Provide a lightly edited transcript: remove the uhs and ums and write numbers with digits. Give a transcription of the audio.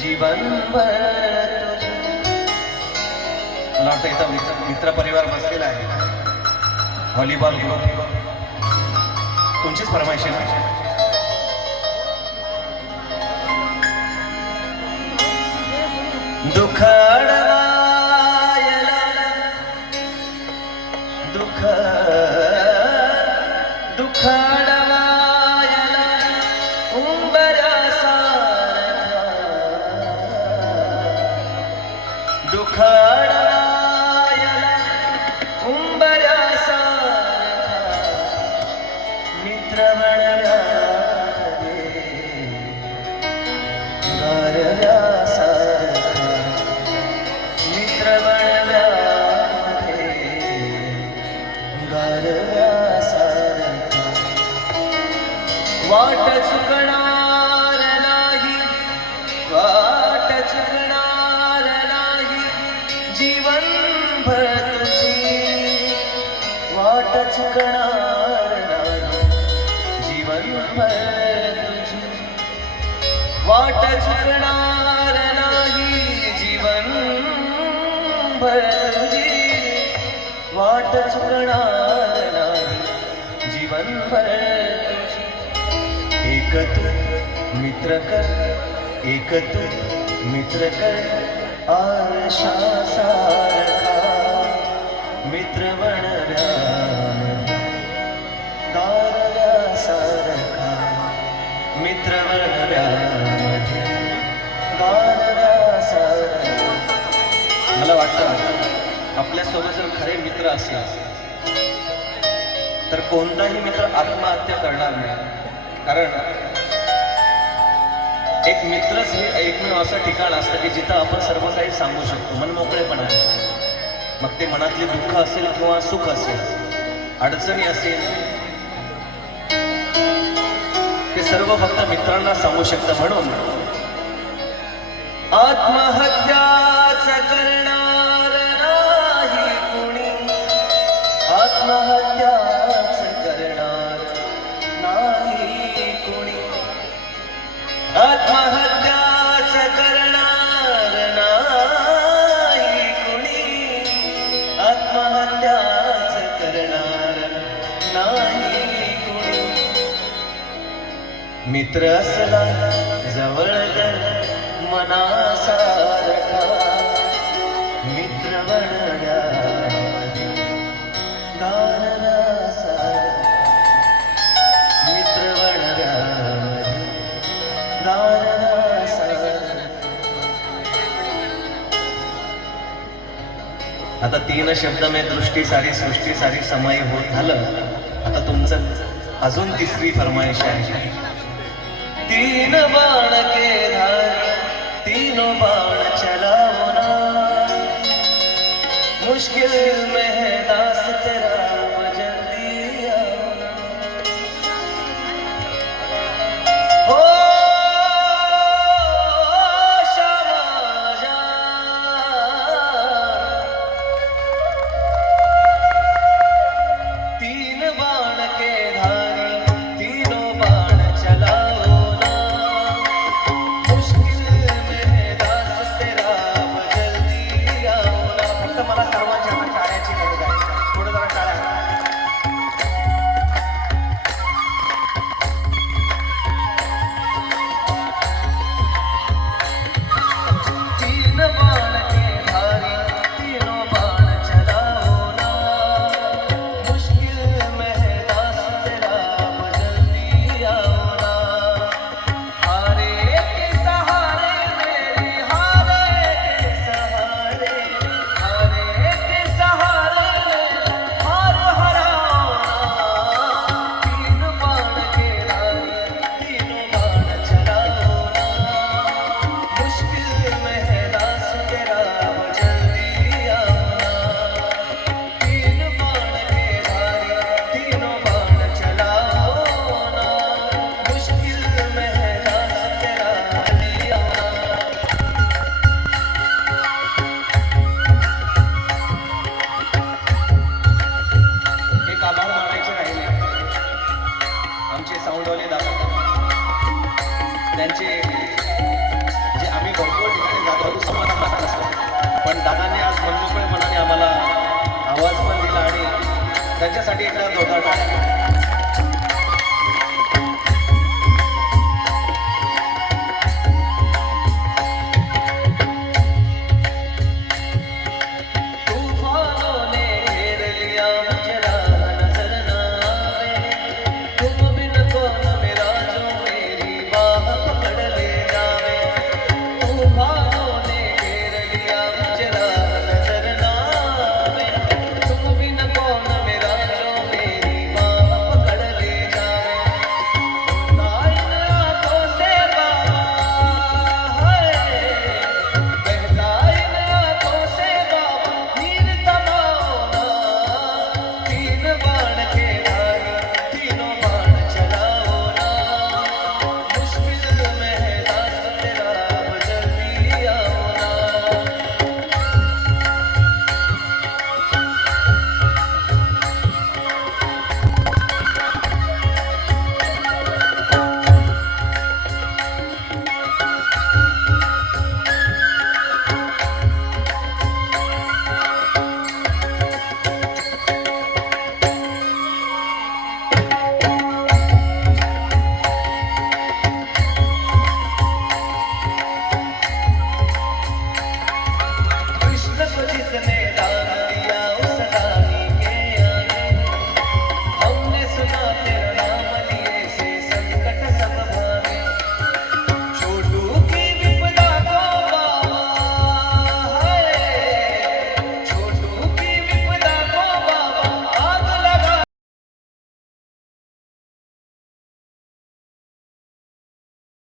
जीवनभर मला वाटतं इथं मित्र परिवार बसलेला आहे. व्हॉलीबॉल ग्रुप तुमचीच फरमाईश आहे ना? दुःख अडवायला दुःख दुःख अडवायला उंबऱ्यासारखा दुःख अडवायला उंबऱ्यासारखा मित्र बनव्यामध्ये गारव्यासारखा मित्र बनव्यामध्ये गारव्यासारखा वाट चुकणार नाही वाट चुकणार नाही जीवनभर तुझी वाट चुकणार नाही जीवनभर तुझी वाट चुकणार नाही जीवनभर तुझी वाट चुकणार नाही जीवनभर एक तू मित्र कर एक तू मित्र कर आरशासारखा मित्र बनव्यामध्ये गारव्यासारखा मित्र बनव्यामध्ये गारव्यासारखा. मला वाटतं आपल्यासोबत जर खरे मित्र असेल तर कोणताही मित्र आत्महत्या करणार नाही. कारण एक मित्रच हे एकमेव असं ठिकाण असतं की जिथं आपण सर्व काही सांगू शकतो मनमोकळेपणाने. मग ते मनातले दुःख असेल किंवा सुख असेल अडचणी असेल ते सर्व फक्त मित्रांना सांगू शकतं. म्हणून आत्महत्याच करणार नाही कुणी आत्महत्याच करणार नाही कुणी आत्महत्याच करणार नाही कुणी आत्महत्याच करणार नाही कुणी. मित्र असला जवळ जर मनासारखा मित्र बनव्यामध्ये गारव्यासारखा मित्र बनव्यामध्ये गारव्यासारखा. आता तीन शब्द में दृष्टी सारी सृष्टी सारी समाई होत झालं. आता तुमचं अजून तिसरी फरमाइश आहे. तीन बाण के धारी तीनों बाण चलाओ ना मुश्किल में है दास तेरा जल्दी आओ ना. ओ शामा जा तीन बाण के धारी तीनों बाण चलाओ ना त्यांचे जे आम्ही भरपूर ठिकाणी जातो समाधान वाटत असतो, पण दादांनी आज मनमोकळे मनाने आम्हाला आवाज पण दिला आणि त्यांच्यासाठी एकदा जोरदार टाळ्या.